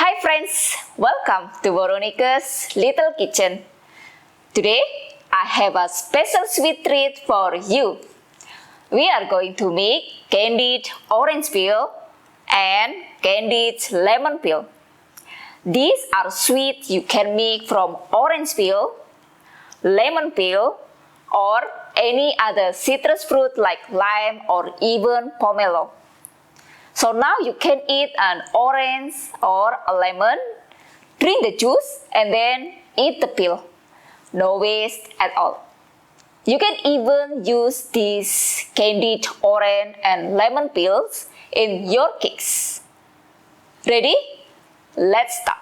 Hi friends, welcome to Veronika's Little Kitchen. Today, I have a special sweet treat for you. We are going to make candied orange peel and candied lemon peel. These are sweets you can make from orange peel, lemon peel, or any other citrus fruit like lime or even pomelo. So now you can eat an orange or a lemon, drink the juice and then eat the peel. No waste at all. You can even use these candied orange and lemon peels in your cakes. Ready? Let's start.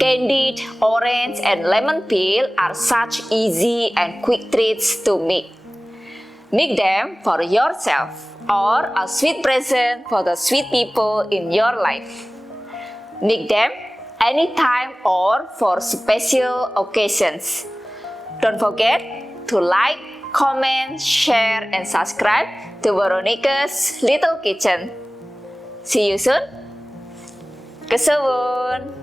Candied orange and lemon peel are such easy and quick treats to make. Make them for yourself or a sweet present for the sweet people in your life. Make them anytime or for special occasions. Don't forget to like, comment, share, and subscribe to Veronika's Little Kitchen. See you soon. Kesuwun!